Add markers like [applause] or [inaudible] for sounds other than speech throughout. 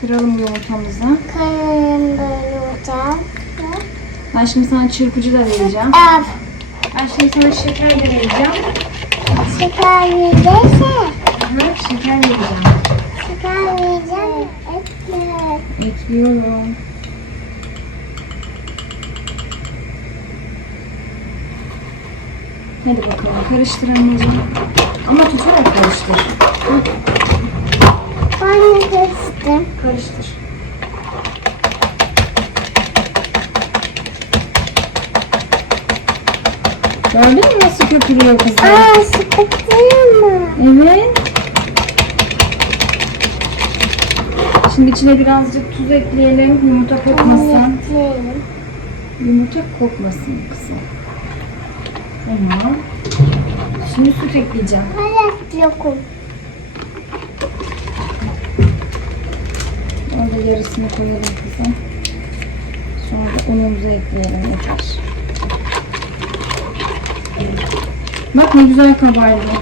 Kıralım yumurtamızı. Karın böyle. Ben şimdi sana çırpıcı da vereceğim. Al. Ben şimdi sana şeker de vereceğim. Şeker yiyecekse. Aha, şeker vereceğim. Şeker yiyeceğim. Ekle. Ekliyorum. Hadi bakalım karıştır anneciğim. Ama tutarak karıştır. Hı, Ben de kestim. karıştır. Gördün mü nasıl köpürüyor kızım? Aa sıkıntı mı? Evet. Şimdi içine birazcık tuz ekleyelim. Yumurta kokmasın. Ekleyelim. Yumurta kokmasın kızım. Tamam. Şimdi süt ekleyeceğim. Hayat lokum. Orada yarısını koyalım kızım. Sonra da unumuzu ekleyelim yeter. Bak ne güzel kabardı.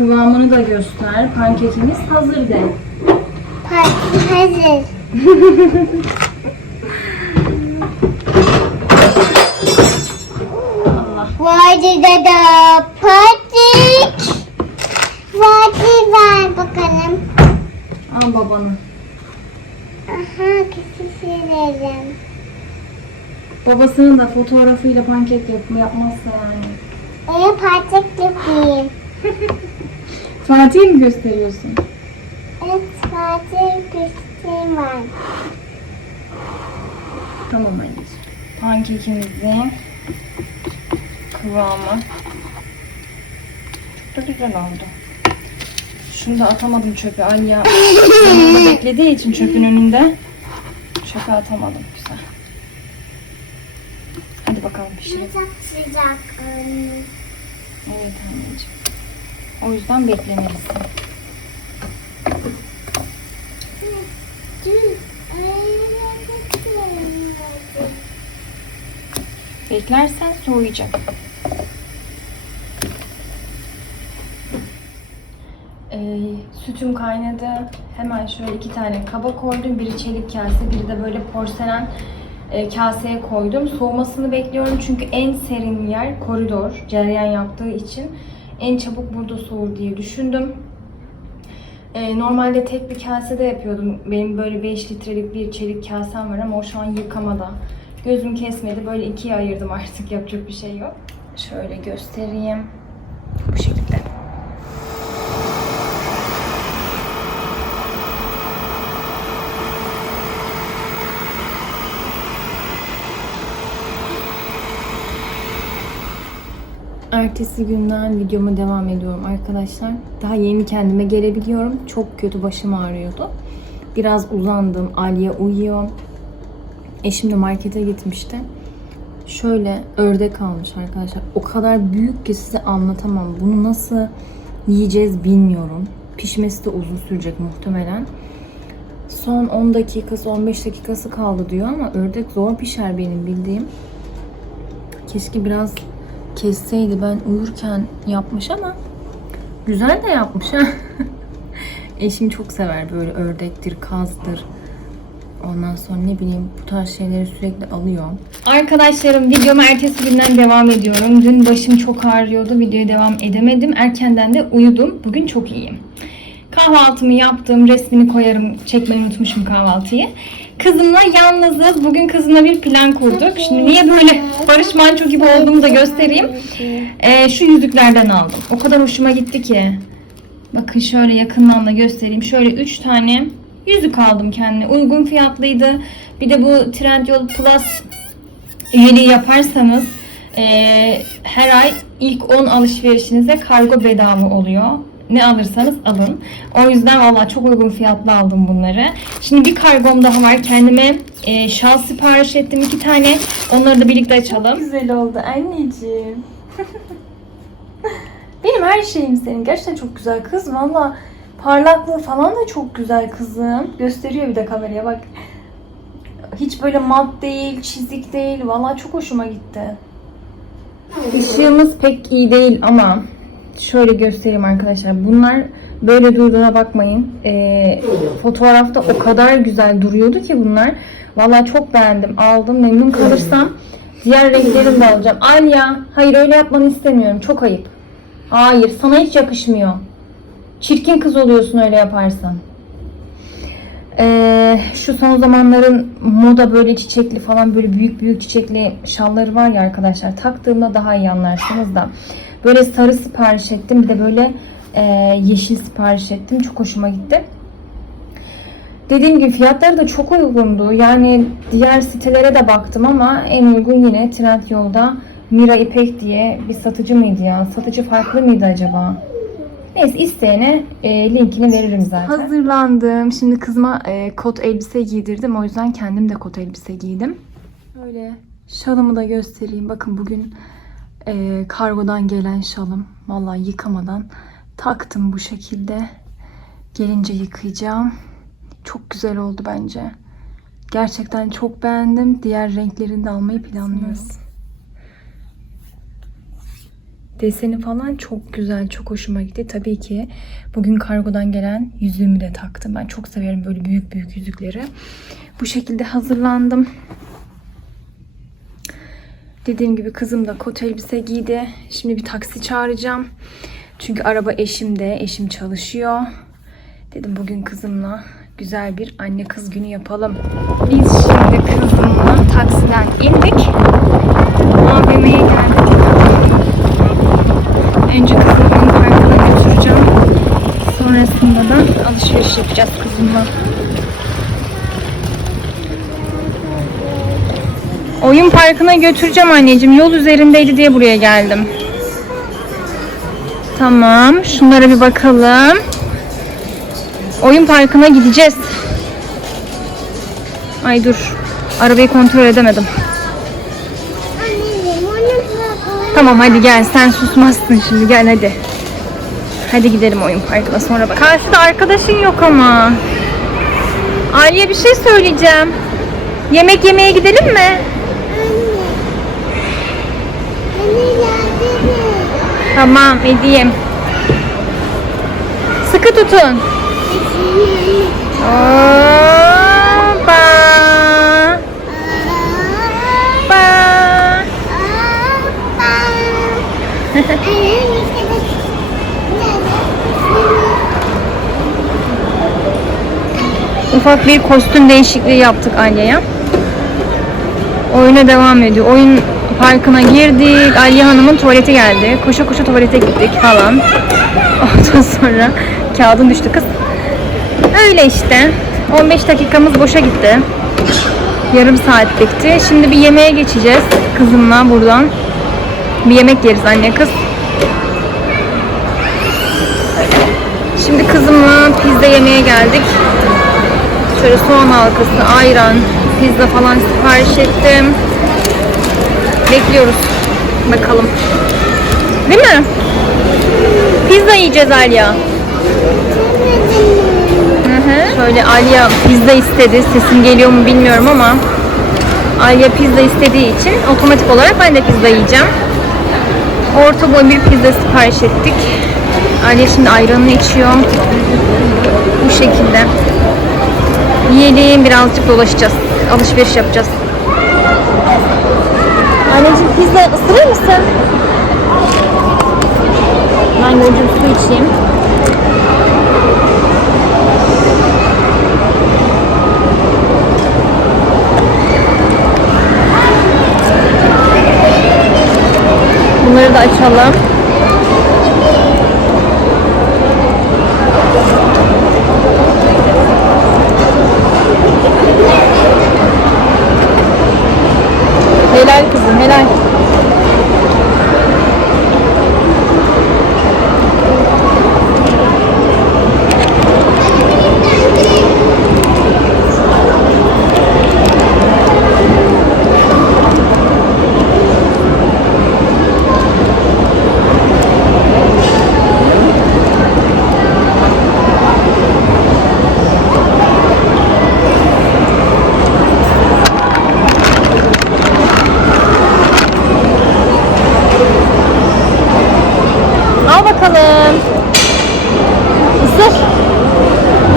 Kıvamını da göster. Pankekimiz hazır de. Parti hazır. Vadi dada patik. Vadi ver bakalım. Al babanı. Aha kesiştirelim. Babasının da fotoğrafıyla pankek yapma yapmazsa yani. Ee patik yapayım. [laughs] Fatih'i mi gösteriyorsun? Evet patik kesiştireyim var. Tamam anneciğim. Pankekimizin kıvamı çok da güzel oldu. Şunu da atamadım çöpe. Alya beklediği için çöpün önünde çöpe atamadım. Güzel. Hadi bakalım pişirelim. Sıcak sıcak. Evet anneciğim. O yüzden beklemelisin. Beklersen soğuyacak. Ee, sütüm kaynadı. Hemen şöyle iki tane kaba koydum. Biri çelik kase, biri de böyle porselen e, kaseye koydum. Soğumasını bekliyorum çünkü en serin yer koridor. Cereyan yaptığı için en çabuk burada soğur diye düşündüm. Ee, normalde tek bir kasede yapıyordum. Benim böyle 5 litrelik bir çelik kasem var ama o şu an yıkamada. Gözüm kesmedi. Böyle ikiye ayırdım [laughs] artık. Yapacak bir şey yok. Şöyle göstereyim. Bu şekilde. Ertesi günden videoma devam ediyorum arkadaşlar. Daha yeni kendime gelebiliyorum. Çok kötü başım ağrıyordu. Biraz uzandım. Aliye uyuyor. Eşim de markete gitmişti. Şöyle ördek almış arkadaşlar. O kadar büyük ki size anlatamam. Bunu nasıl yiyeceğiz bilmiyorum. Pişmesi de uzun sürecek muhtemelen. Son 10 dakikası 15 dakikası kaldı diyor ama ördek zor pişer benim bildiğim. Keşke biraz kesseydi ben uyurken yapmış ama güzel de yapmış ha. [laughs] Eşim çok sever böyle ördektir, kazdır. Ondan sonra ne bileyim bu tarz şeyleri sürekli alıyor. Arkadaşlarım videoma ertesi günden devam ediyorum. Dün başım çok ağrıyordu. Videoya devam edemedim. Erkenden de uyudum. Bugün çok iyiyim. Kahvaltımı yaptım. Resmini koyarım. Çekmeyi unutmuşum kahvaltıyı. Kızımla yalnızız. Bugün kızımla bir plan kurduk. Şimdi niye böyle Barış Manço gibi olduğumu da göstereyim. Ee, şu yüzüklerden aldım. O kadar hoşuma gitti ki. Bakın şöyle yakından da göstereyim. Şöyle 3 tane yüzük aldım kendime. Uygun fiyatlıydı. Bir de bu Trendyol Plus üyeliği yaparsanız eee, her ay ilk 10 alışverişinize kargo bedava oluyor. Ne alırsanız alın. O yüzden valla çok uygun fiyatlı aldım bunları. Şimdi bir kargom daha var. Kendime eee şal sipariş ettim iki tane. Onları da birlikte açalım. Güzel oldu anneciğim. [laughs] Benim her şeyim senin. Gerçekten çok güzel kız. Valla parlaklığı falan da çok güzel kızım. Gösteriyor bir de kameraya bak. Hiç böyle mat değil, çizik değil. Valla çok hoşuma gitti. Işığımız pek iyi değil ama Şöyle göstereyim arkadaşlar. Bunlar böyle durduğuna bakmayın. Ee, fotoğrafta o kadar güzel duruyordu ki bunlar. Vallahi çok beğendim. Aldım. Memnun kalırsam diğer renklerini de alacağım. Alya, hayır öyle yapmanı istemiyorum. Çok ayıp. Hayır, sana hiç yakışmıyor. Çirkin kız oluyorsun öyle yaparsan. Ee, şu son zamanların moda böyle çiçekli falan böyle büyük büyük çiçekli şalları var ya arkadaşlar. Taktığımda daha iyi anlarsınız da. Böyle sarı sipariş ettim. Bir de böyle e, yeşil sipariş ettim. Çok hoşuma gitti. Dediğim gibi fiyatları da çok uygundu. Yani diğer sitelere de baktım ama en uygun yine Trendyol'da Mira İpek diye bir satıcı mıydı ya? Satıcı farklı mıydı acaba? Neyse isteyene e, linkini veririm zaten. Hazırlandım. Şimdi kızıma e, kot elbise giydirdim. O yüzden kendim de kot elbise giydim. Böyle şalımı da göstereyim. Bakın bugün e, kargodan gelen şalım. Vallahi yıkamadan taktım bu şekilde. Gelince yıkayacağım. Çok güzel oldu bence. Gerçekten çok beğendim. Diğer renklerini de almayı planlıyorum. Deseni falan çok güzel, çok hoşuma gitti. Tabii ki bugün kargodan gelen yüzüğümü de taktım. Ben çok severim böyle büyük büyük yüzükleri. Bu şekilde hazırlandım. Dediğim gibi kızım da kot elbise giydi. Şimdi bir taksi çağıracağım. Çünkü araba eşimde, eşim çalışıyor. Dedim bugün kızımla güzel bir anne kız günü yapalım. Biz şimdi kızımla taksiden indik. AVM'ye geldik. Önce kızımı parkına götüreceğim. Sonrasında da alışveriş yapacağız kızımla. Oyun parkına götüreceğim anneciğim. Yol üzerindeydi diye buraya geldim. Tamam. Şunlara bir bakalım. Oyun parkına gideceğiz. Ay dur. Arabayı kontrol edemedim. Tamam hadi gel sen susmazsın şimdi gel hadi. Hadi gidelim oyun parkına sonra bak. Karşıda arkadaşın yok ama. Aliye bir şey söyleyeceğim. Yemek yemeye gidelim mi? Anne. Anne yardım et. Tamam edeyim. Sıkı tutun. Hoppa. Hoppa. [laughs] Ufak bir kostüm değişikliği yaptık Alya'ya. Oyuna devam ediyor. Oyun parkına girdik. Aliye Hanım'ın tuvaleti geldi. Koşa koşa tuvalete gittik falan. [laughs] Ondan sonra kağıdın düştü kız. Öyle işte. 15 dakikamız boşa gitti. Yarım saatlikti. Şimdi bir yemeğe geçeceğiz kızımla buradan. Bir yemek yeriz anne kız. Şimdi kızımla pizza yemeye geldik. Şöyle soğan halkası, ayran, pizza falan sipariş ettim. Bekliyoruz. Bakalım. Değil mi? Pizza yiyeceğiz Alya. Hı hı. Şöyle Alya pizza istedi. Sesim geliyor mu bilmiyorum ama Alya pizza istediği için otomatik olarak ben de pizza yiyeceğim. Orta boy bir pizza sipariş ettik. Alya şimdi ayranını içiyor. Bu şekilde. Yiyelim birazcık dolaşacağız. Alışveriş yapacağız. Anneciğim pizza ısırır mısın? Ben ucuz su içeyim. Bunları da açalım. Helal kızım helal.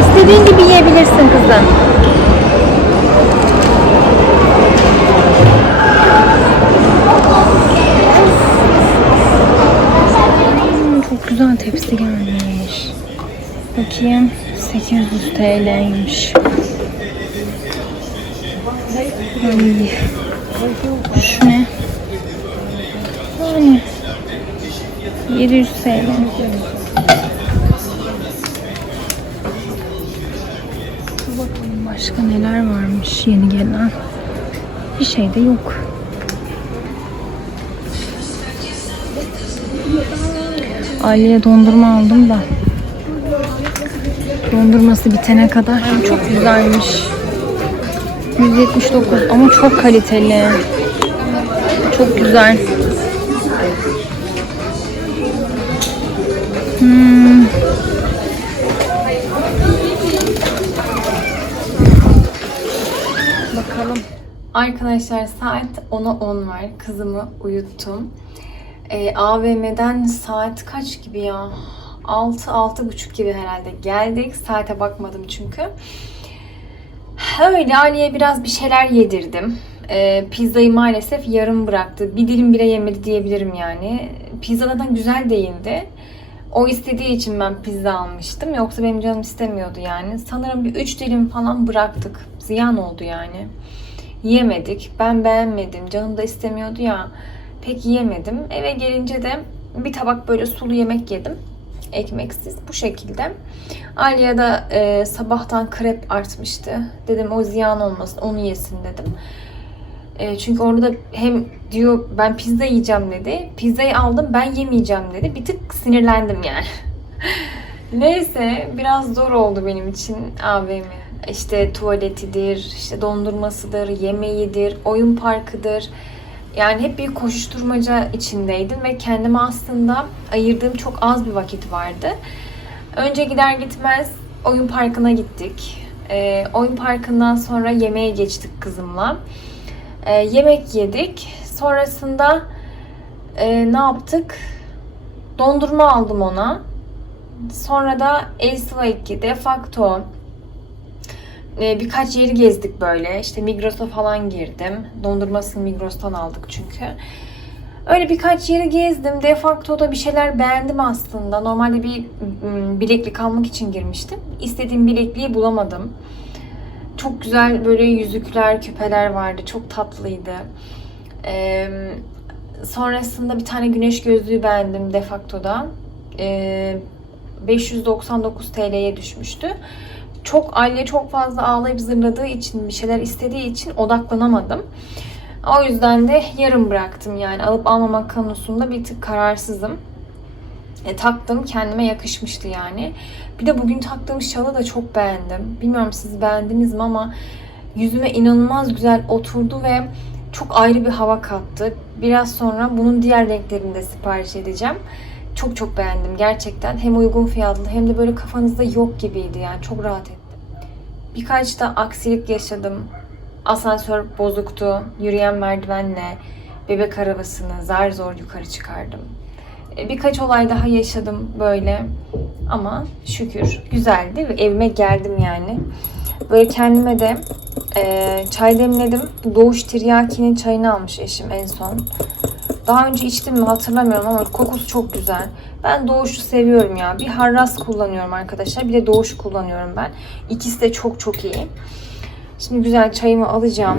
İstediğin gibi yiyebilirsin kızım. Hmm, Çok güzel tepsi gelmiş. Bakayım 800 TL'ymiş. Ay. Şu ne? Yani 700 TL. Bakalım başka neler varmış yeni gelen. Bir şey de yok. Ali'ye dondurma aldım da. Dondurması bitene kadar. Çok güzelmiş. 179 ama çok kaliteli. Çok güzel. Hmm. Bakalım. Arkadaşlar saat 10'a 10 var. Kızımı uyuttum. Ee, AVM'den saat kaç gibi ya? 6 6.30 gibi herhalde geldik. Saate bakmadım çünkü. Öyle Ali'ye biraz bir şeyler yedirdim. Ee, pizzayı maalesef yarım bıraktı. Bir dilim bile yemedi diyebilirim yani. Pizza zaten güzel değildi. O istediği için ben pizza almıştım. Yoksa benim canım istemiyordu yani. Sanırım bir 3 dilim falan bıraktık. Ziyan oldu yani. Yemedik. Ben beğenmedim. Canım da istemiyordu ya. Pek yiyemedim. Eve gelince de bir tabak böyle sulu yemek yedim. Ekmeksiz. Bu şekilde. Aliye da e, sabahtan krep artmıştı. Dedim o ziyan olmasın. Onu yesin dedim. E, çünkü orada da hem diyor ben pizza yiyeceğim dedi. Pizzayı aldım ben yemeyeceğim dedi. Bir tık sinirlendim yani. [laughs] Neyse biraz zor oldu benim için AVM. İşte tuvaletidir, işte dondurmasıdır, yemeğidir, oyun parkıdır. Yani hep bir koşuşturmaca içindeydim ve kendime aslında ayırdığım çok az bir vakit vardı. Önce gider gitmez oyun parkına gittik. Ee, oyun parkından sonra yemeğe geçtik kızımla. Ee, yemek yedik. Sonrasında e, ne yaptık? Dondurma aldım ona. Sonra da Elsiva 2, Defacto, e, birkaç yeri gezdik böyle. İşte Migros'a falan girdim. Dondurmasını Migros'tan aldık çünkü. Öyle birkaç yeri gezdim. Defacto'da bir şeyler beğendim aslında. Normalde bir mm, bileklik almak için girmiştim. İstediğim bilekliği bulamadım. Çok güzel böyle yüzükler, küpeler vardı. Çok tatlıydı. Ee, sonrasında bir tane güneş gözlüğü beğendim Defacto'da. Ee, 599 TL'ye düşmüştü. Çok Alya çok fazla ağlayıp zırladığı için, bir şeyler istediği için odaklanamadım. O yüzden de yarım bıraktım yani. Alıp almamak konusunda bir tık kararsızım. E, taktım kendime yakışmıştı yani. Bir de bugün taktığım şalı da çok beğendim. Bilmiyorum siz beğendiniz mi ama yüzüme inanılmaz güzel oturdu ve çok ayrı bir hava kattı. Biraz sonra bunun diğer renklerini de sipariş edeceğim. Çok çok beğendim gerçekten. Hem uygun fiyatlı hem de böyle kafanızda yok gibiydi yani. Çok rahat ettim. Birkaç da aksilik yaşadım. Asansör bozuktu. Yürüyen merdivenle bebek arabasını zar zor yukarı çıkardım. E, Birkaç olay daha yaşadım böyle. Ama şükür güzeldi ve evime geldim yani. Böyle kendime de e, çay demledim. Doğuş Tiryaki'nin çayını almış eşim en son. Daha önce içtim mi hatırlamıyorum ama kokusu çok güzel. Ben Doğuş'u seviyorum ya. Bir Harras kullanıyorum arkadaşlar. Bir de Doğuş kullanıyorum ben. İkisi de çok çok iyi. Şimdi güzel çayımı alacağım.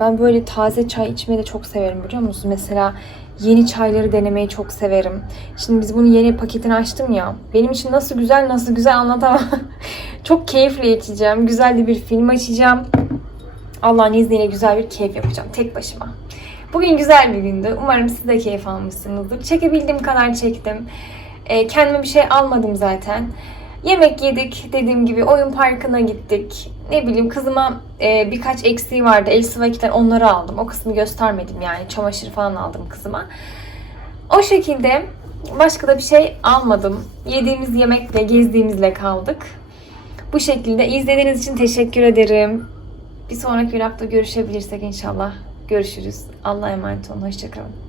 Ben böyle taze çay içmeyi de çok severim biliyor musunuz? Mesela yeni çayları denemeyi çok severim. Şimdi biz bunu yeni paketini açtım ya. Benim için nasıl güzel nasıl güzel anlatamam. [laughs] çok keyifle içeceğim. Güzel de bir film açacağım. Allah'ın izniyle güzel bir keyif yapacağım tek başıma. Bugün güzel bir gündü. Umarım siz de keyif almışsınızdır. Çekebildiğim kadar çektim. Ee, kendime bir şey almadım zaten. Yemek yedik dediğim gibi oyun parkına gittik. Ne bileyim kızıma e, birkaç eksiği vardı. Elsiva 2'den onları aldım. O kısmı göstermedim yani. Çamaşır falan aldım kızıma. O şekilde başka da bir şey almadım. Yediğimiz yemekle, gezdiğimizle kaldık. Bu şekilde izlediğiniz için teşekkür ederim. Bir sonraki vlogda görüşebilirsek inşallah. Görüşürüz. Allah'a emanet olun. Hoşçakalın.